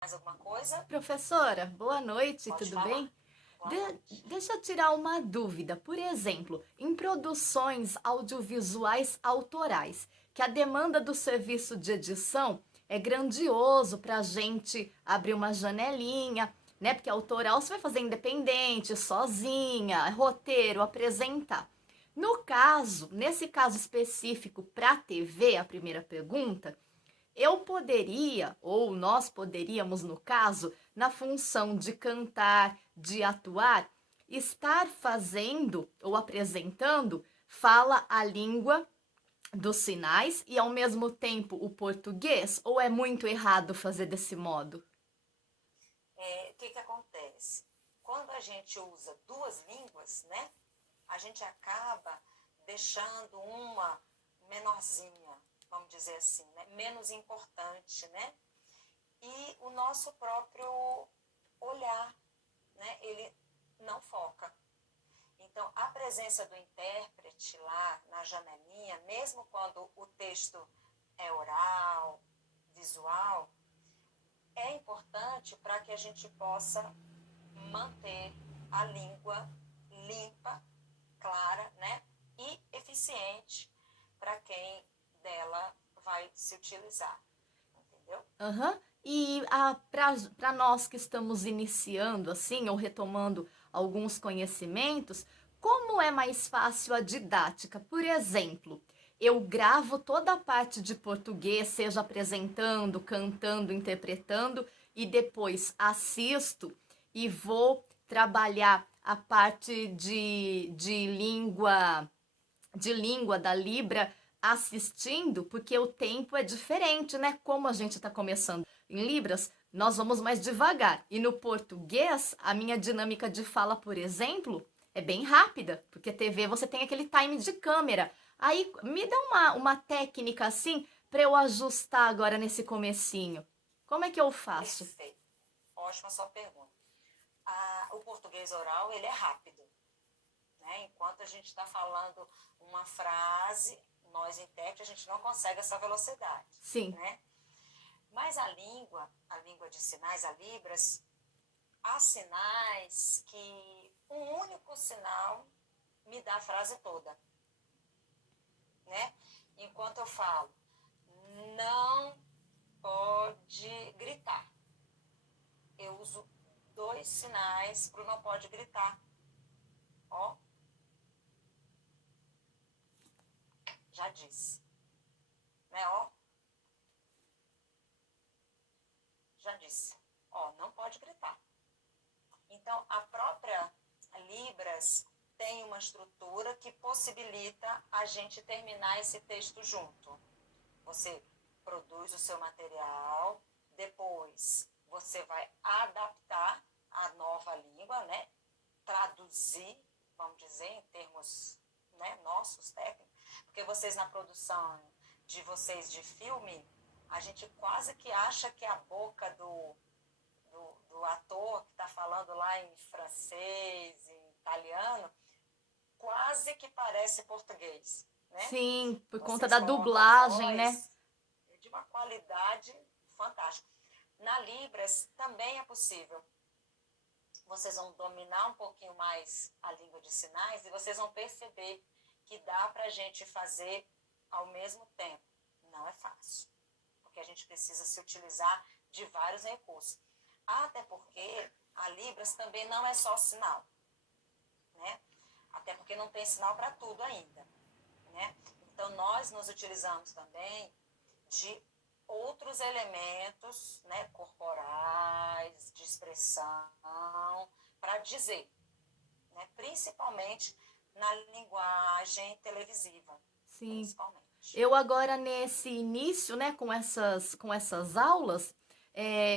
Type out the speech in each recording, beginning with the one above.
Mais alguma coisa? Professora, boa noite, Pode tudo falar. bem? Boa noite. Deixa eu tirar uma dúvida. Por exemplo, em produções audiovisuais autorais, que a demanda do serviço de edição é grandioso para a gente abrir uma janelinha, né? Porque autoral você vai fazer independente, sozinha, roteiro, apresentar. No caso, nesse caso específico para a TV, a primeira pergunta, eu poderia, ou nós poderíamos, no caso, na função de cantar, de atuar, estar fazendo ou apresentando fala a língua dos sinais e ao mesmo tempo o português? Ou é muito errado fazer desse modo? O que acontece? Quando a gente usa duas línguas, né? A gente acaba deixando uma menorzinha, vamos dizer assim, né? Menos importante, né? E o nosso próprio olhar, né? Ele não foca. Então, a presença do intérprete lá na janelinha, mesmo quando o texto é oral, visual, é importante para que a gente possa manter a língua limpa, clara, né? E eficiente para quem dela vai se utilizar, entendeu? Aham. E para nós que estamos iniciando, assim, ou retomando alguns conhecimentos, como é mais fácil a didática? Por exemplo, eu gravo toda a parte de português, seja apresentando, cantando, interpretando, e depois assisto e vou trabalhar a parte de língua da Libra assistindo, porque o tempo é diferente, né? Como a gente está começando em Libras, nós vamos mais devagar. E no português, a minha dinâmica de fala, por exemplo, é bem rápida, porque TV você tem aquele time de câmera. Aí me dá uma técnica assim para eu ajustar agora nesse comecinho. Como é que eu faço? Perfeito. Ótima sua pergunta. O português oral, ele é rápido, né? Enquanto a gente está falando uma frase, nós intérpretes, a gente não consegue essa velocidade, Sim. né? Mas a língua de sinais, a Libras, há sinais que um único sinal me dá a frase toda, né? Enquanto eu falo, não pode gritar. Eu uso dois sinais para o não pode gritar. Ó, já disse, né? Ó, já disse. Ó, não pode gritar. Então, a própria Libras tem uma estrutura que possibilita a gente terminar esse texto junto. Você produz o seu material, depois você vai adaptar a nova língua, né? Traduzir, vamos dizer, em termos, né, nossos técnicos, porque vocês na produção de vocês de filme, a gente quase que acha que a boca do ator que está falando lá em francês, em italiano, quase que parece português, né? Sim, por conta Vocês da colocam a dublagem, né? voz de uma qualidade fantástica. Na Libras também é possível. Vocês vão dominar um pouquinho mais a língua de sinais e vocês vão perceber que dá para a gente fazer ao mesmo tempo. Não é fácil, porque a gente precisa se utilizar de vários recursos. Até porque a Libras também não é só sinal, né? Até porque não tem sinal para tudo ainda, né? Então, nós nos utilizamos também de outros elementos, né, corporais, de expressão, para dizer, né, principalmente na linguagem televisiva, Sim. principalmente. Eu agora nesse início, né, com essas aulas,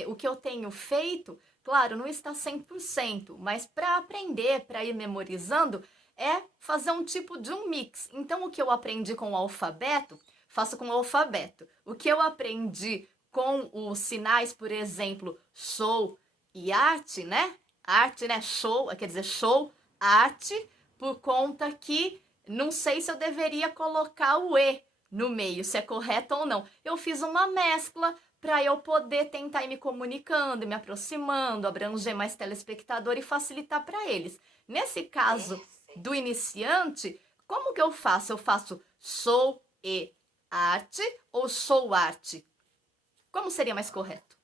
o que eu tenho feito, claro, não está 100%, mas para aprender, para ir memorizando, é fazer um tipo de um mix. Então, o que eu aprendi com o alfabeto, faço com o alfabeto. O que eu aprendi com os sinais, por exemplo, show e arte, né? Arte, né? Show, quer dizer, show, arte, por conta que não sei se eu deveria colocar o E no meio, se é correto ou não. Eu fiz uma mescla para eu poder tentar ir me comunicando, me aproximando, abranger mais telespectador e facilitar para eles. Nesse caso Perfeito. do iniciante, como que eu faço? Eu faço show e arte ou show arte? Como seria mais correto?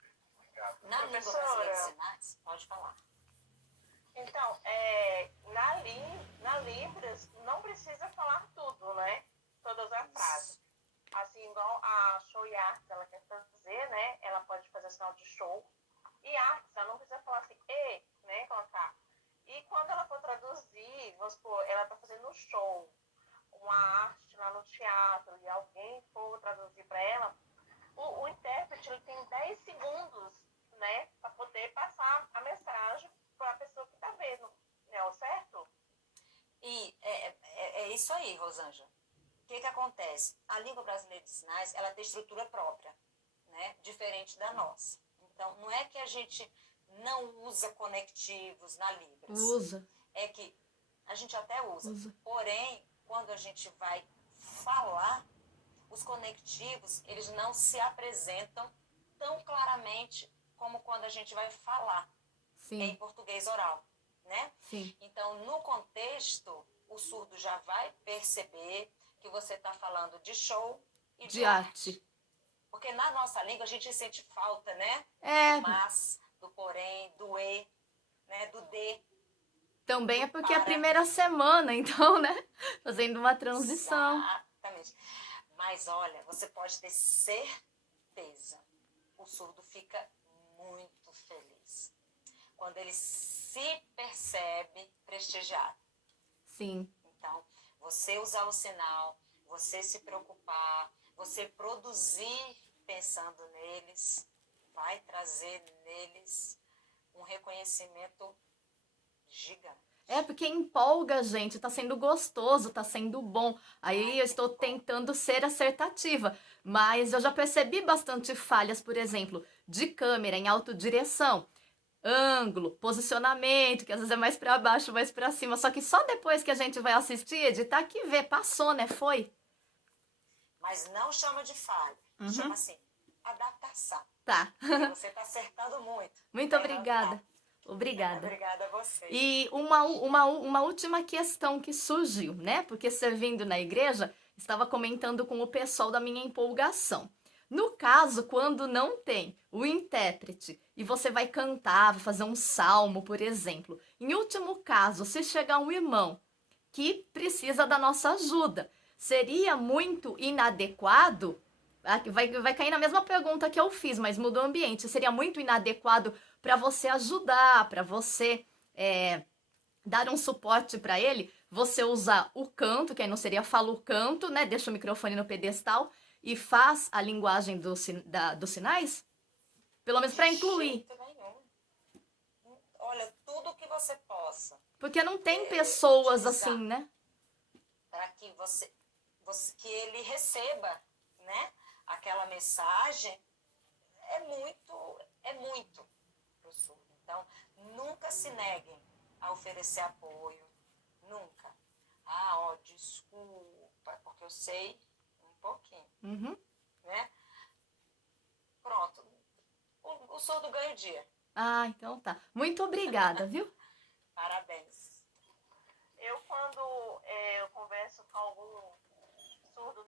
Na língua brasileira de sinais, pode falar. Então, na Libras, não precisa falar tudo, né? Todas as frases. Assim, igual a show e artes, ela quer fazer, né? Ela pode fazer sinal de show. E artes, ela não precisa falar assim, né? Colocar. E quando ela for traduzir, vamos supor, ela tá fazendo um show, uma arte lá no teatro, e alguém for traduzir para ela, o intérprete ele tem 10 segundos, né? Para poder passar a mensagem para a pessoa que está vendo, né? Certo? E é isso aí, Rosângela. O que acontece? A língua brasileira de sinais, ela tem estrutura própria, né? Diferente da nossa. Então, não é que a gente não usa conectivos na Libras. Usa. É que a gente até usa. Usa. Porém, quando a gente vai falar, os conectivos, eles não se apresentam tão claramente como quando a gente vai falar em Sim, português oral, né? sim. Então, no contexto, o surdo já vai perceber que você está falando de show e de arte. Porque na nossa língua a gente sente falta, né? Do mas, do porém, do e, né? Do de. Também é do porque é a para. primeira semana, então, né? Fazendo uma transição. Exatamente. Mas olha, você pode ter certeza, o surdo fica muito feliz quando ele se percebe prestigiado. Sim. Então, você usar o sinal, você se preocupar, você produzir pensando neles, vai trazer neles um reconhecimento gigante. É porque empolga a gente, tá sendo gostoso, tá sendo bom. Aí eu estou tentando ser assertativa, mas eu já percebi bastante falhas, por exemplo, de câmera em autodireção, ângulo, posicionamento, que às vezes é mais para baixo, mais para cima, só que só depois que a gente vai assistir, editar, que vê, passou, né? Foi. Mas não chama de falha, chama assim, adaptação. Tá. Porque você está acertando muito. Muito obrigada. Obrigada. Obrigada a você. E uma última questão que surgiu, né? Porque servindo na igreja, estava comentando com o pessoal da minha empolgação. No caso, quando não tem o intérprete e você vai cantar, vai fazer um salmo, por exemplo. Em último caso, se chegar um irmão que precisa da nossa ajuda, seria muito inadequado. Vai cair na mesma pergunta que eu fiz, mas mudou o ambiente. Seria muito inadequado para você ajudar, para você dar um suporte para ele, você usar o canto, que aí não seria fala o canto, né? Deixa o microfone no pedestal e faz a linguagem dos sinais? Pelo menos para incluir. De jeito nenhum. Olha, tudo que você possa. Porque não tem pessoas utilizar assim, né? para que que ele receba, né, aquela mensagem, é muito pro surdo. Então, nunca se neguem a oferecer apoio, nunca. Desculpa, porque eu sei um pouquinho, Uhum. né? Pronto, o surdo ganha o dia. Ah, então tá. Muito obrigada, viu?